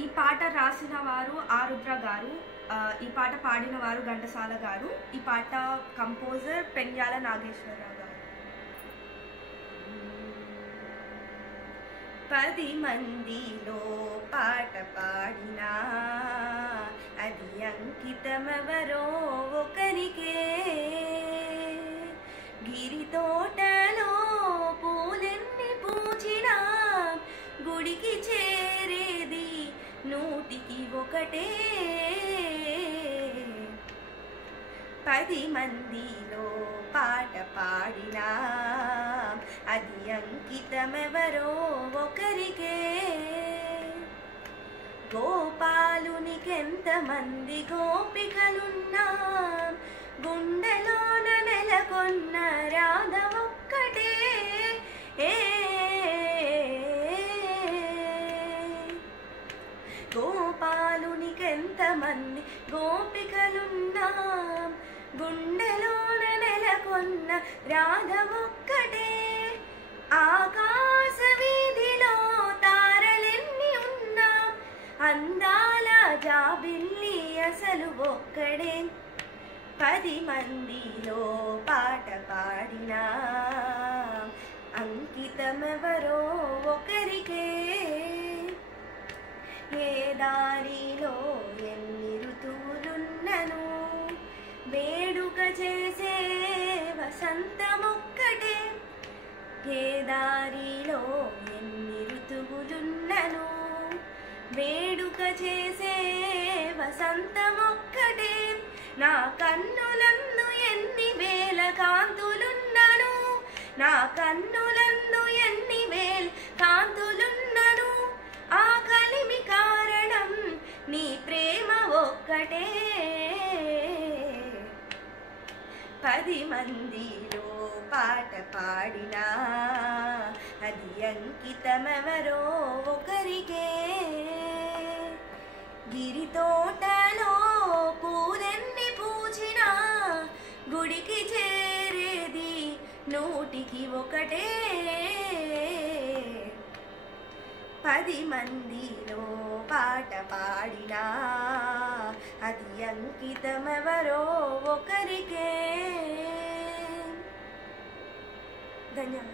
ఈ పాట రాసిన వారు ఆరుద్ర గారు, ఈ పాట పాడిన వారు ఘంటసాల గారు, ఈ పాట కంపోజర్ పెండ్యాల నాగేశ్వరరావు గారు. 10 మందిలో పాట పాడినా అది అంకితమెవరో ఒకరికే. గిరి తోటలో పూలెన్ని పూచినా గుడికి చేరేది 100కి 1. 10 మందిలో పాట పాడినా అది అంకితమెవరో ఒకరికే. గోపాలునికెంతమంది గోపికలున్నా గుండెలోన నెలకొన్న రాధ ఒక్కటే. గోపాలునికెంతమంది గోపికలున్నా గుండెలోన నెలకొన్న రాధ ఒక్కటే. ఆకాశ వీధిలో తారలెన్ని ఉన్నా అందాల జాబిల్లి అసలు ఒక్కడే. 10 మందిలో పాట పాడినా అంకితమెవరో ఒకరికే. ఏ దారిలో ఎన్ని ఋతువులున్నను వేడుక చేసే వసంతమొక్కటే. ఏ దారిలో ఎన్ని ఋతువులున్నను వేడుక చేసే వసంతమొక్కటే. నా కన్నులందు ఎన్ని వేల కాంతులున్నను, నా కన్నులందు ఎన్ని వేల కాంతులున్నను ఆ కలిమి కారణం నీ ప్రేమ ఒక్కటే. 10 మందిలో పాట పాడినా అది అంకితమెవరో ఒకరికే. గిరి తోటలో పూలెన్ని పూచినా గుడికి చేరేది 100కి 1. 10 మందిలో పాట పాడినా అది అంకితమెవరో ఒకరికే. ధన్యవాదాలు.